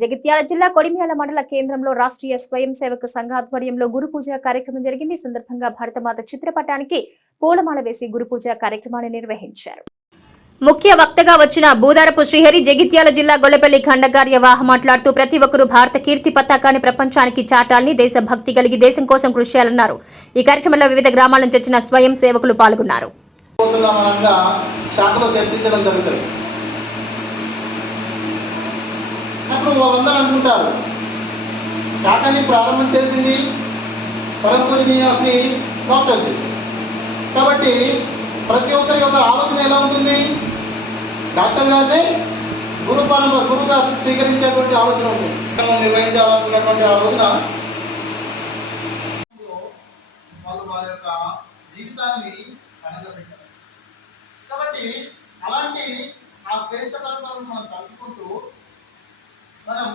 జగిత్యాల జిల్లా కొడిమ్యాల మండల కేంద్రంలో రాష్ట్రీయ స్వయం సేవక సంఘ ఆధ్వర్యంలో గురు పూజ కార్యక్రమం జరిగింది. సందర్భంగా భారతమాత చిత్రపటానికి పూలమాల వేసి గురు పూజ కార్యక్రమాన్ని నిర్వహించారు. ముఖ్య వక్తగా వచ్చిన బూదారపు శ్రీహరి జగిత్యాల జిల్లా గొల్లపల్లి ఖండకార్య వాహ మాట్లాడుతూ ప్రతి ఒక్కరూ భారత కీర్తి పతాకాన్ని ప్రపంచానికి చాటాలని దేశభక్తి కలిగి దేశం కోసం కృషి చేయాలన్నారు. ఈ కార్యక్రమంలో వివిధ గ్రామాల నుంచి వచ్చిన స్వయం సేవకులు పాల్గొన్నారు. అప్పుడు వాళ్ళందరూ అనుకుంటారు. శాఖని ప్రారంభం చేసింది పరంపూజనీయాస్ని డాక్టర్జీ కాబట్టి ప్రతి ఒక్కరి యొక్క ఆలోచన ఎలా ఉంటుంది? డాక్టర్ గారినే గురు పరంపర గురువుగా స్వీకరించేటువంటి ఆలోచన ఉంటుంది. నిర్వహించాలనుకున్నటువంటి ఆ రోజున వాళ్ళు వాళ్ళ యొక్క జీవితాన్ని కనగబెట్టారు కాబట్టి అలాంటి ఆ శ్రేష్ట పరంపరను మనం తలుచుకుంటూ మనం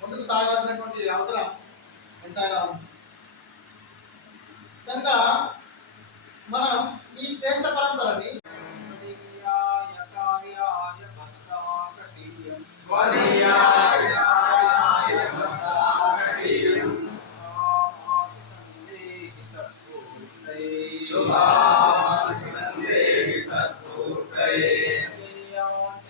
ముందుకు సాగాల్సినటువంటి అవసరం ఎంతైనా ఉంది. కనుక మనం ఈ శ్రేష్ట పరంపరని శుభా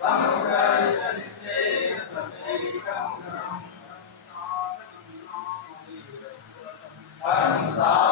వై భవన్నే